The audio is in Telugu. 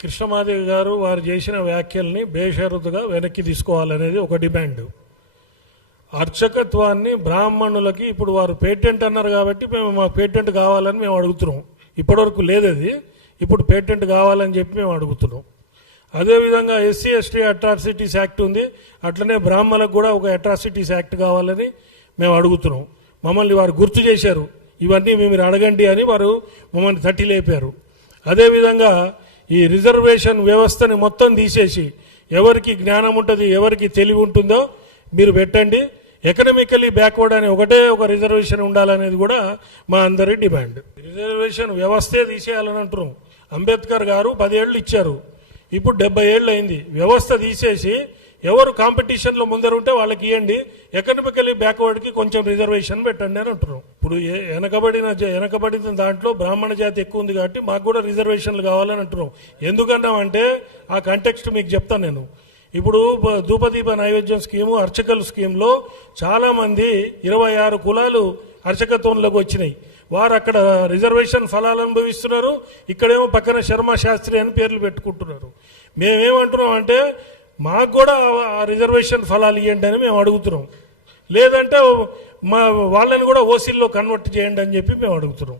కృష్ణమాదేవి గారు వారు చేసిన వ్యాఖ్యల్ని బేషరతుగా వెనక్కి తీసుకోవాలనేది ఒక డిమాండ్. అర్చకత్వాన్ని బ్రాహ్మణులకి ఇప్పుడు వారు పేటెంట్ అన్నారు కాబట్టి మా పేటెంట్ కావాలని మేము అడుగుతున్నాం. ఇప్పటివరకు లేదది, ఇప్పుడు పేటెంట్ కావాలని చెప్పి మేము అడుగుతున్నాం. అదేవిధంగా ఎస్సీ ఎస్టీ అట్రాసిటీస్ యాక్ట్ ఉంది, అట్లనే బ్రాహ్మణులకు కూడా ఒక అట్రాసిటీస్ యాక్ట్ కావాలని మేము అడుగుతున్నాం. మమ్మల్ని వారు గుర్తు చేశారు, ఇవన్నీ మీరు అడగండి అని వారు మమ్మల్ని తట్టి లేపారు. అదేవిధంగా ఈ రిజర్వేషన్ వ్యవస్థని మొత్తం తీసేసి ఎవరికి జ్ఞానం ఉంటుంది, ఎవరికి తెలివి ఉంటుందో మీరు పెట్టండి. ఎకనామికలీ బ్యాక్వర్డ్ అని ఒక రిజర్వేషన్ ఉండాలనేది కూడా మా అందరి డిమాండ్. రిజర్వేషన్ వ్యవస్థే తీసేయాలని అంటున్నాం. అంబేద్కర్ గారు 10 ఏళ్ళు ఇచ్చారు, ఇప్పుడు 70 ఏళ్ళు అయింది. వ్యవస్థ తీసేసి ఎవరు కాంపిటీషన్లో ముందరుంటే వాళ్ళకి ఇవ్వండి, ఎకనామికలీ బ్యాక్వర్డ్కి కొంచెం రిజర్వేషన్ పెట్టండి అని అంటున్నాం. ఇప్పుడు వెనకబడిన దాంట్లో బ్రాహ్మణ జాతి ఎక్కువ ఉంది కాబట్టి మాకు కూడా రిజర్వేషన్లు కావాలని అంటున్నాం. ఎందుకన్నామంటే ఆ కంటెక్స్ట్ మీకు చెప్తాను నేను. ఇప్పుడు ధూపదీప నైవేద్యం స్కీము, అర్చకల స్కీమ్లో చాలామంది 26 కులాలు అర్చకత్వంలోకి వచ్చినాయి. వారు అక్కడ రిజర్వేషన్ ఫలాలు అనుభవిస్తున్నారు, ఇక్కడేమో పక్కన శర్మ శాస్త్రి అని పేర్లు పెట్టుకుంటున్నారు. మేమేమంటున్నాం అంటే మాకు కూడా ఆ రిజర్వేషన్ ఫలాలు ఇవ్వండి అని మేము అడుగుతున్నాం. లేదంటే వాళ్ళని కూడా ఓసీల్లో కన్వర్ట్ చేయండి అని చెప్పి మేము అడుగుతున్నాం.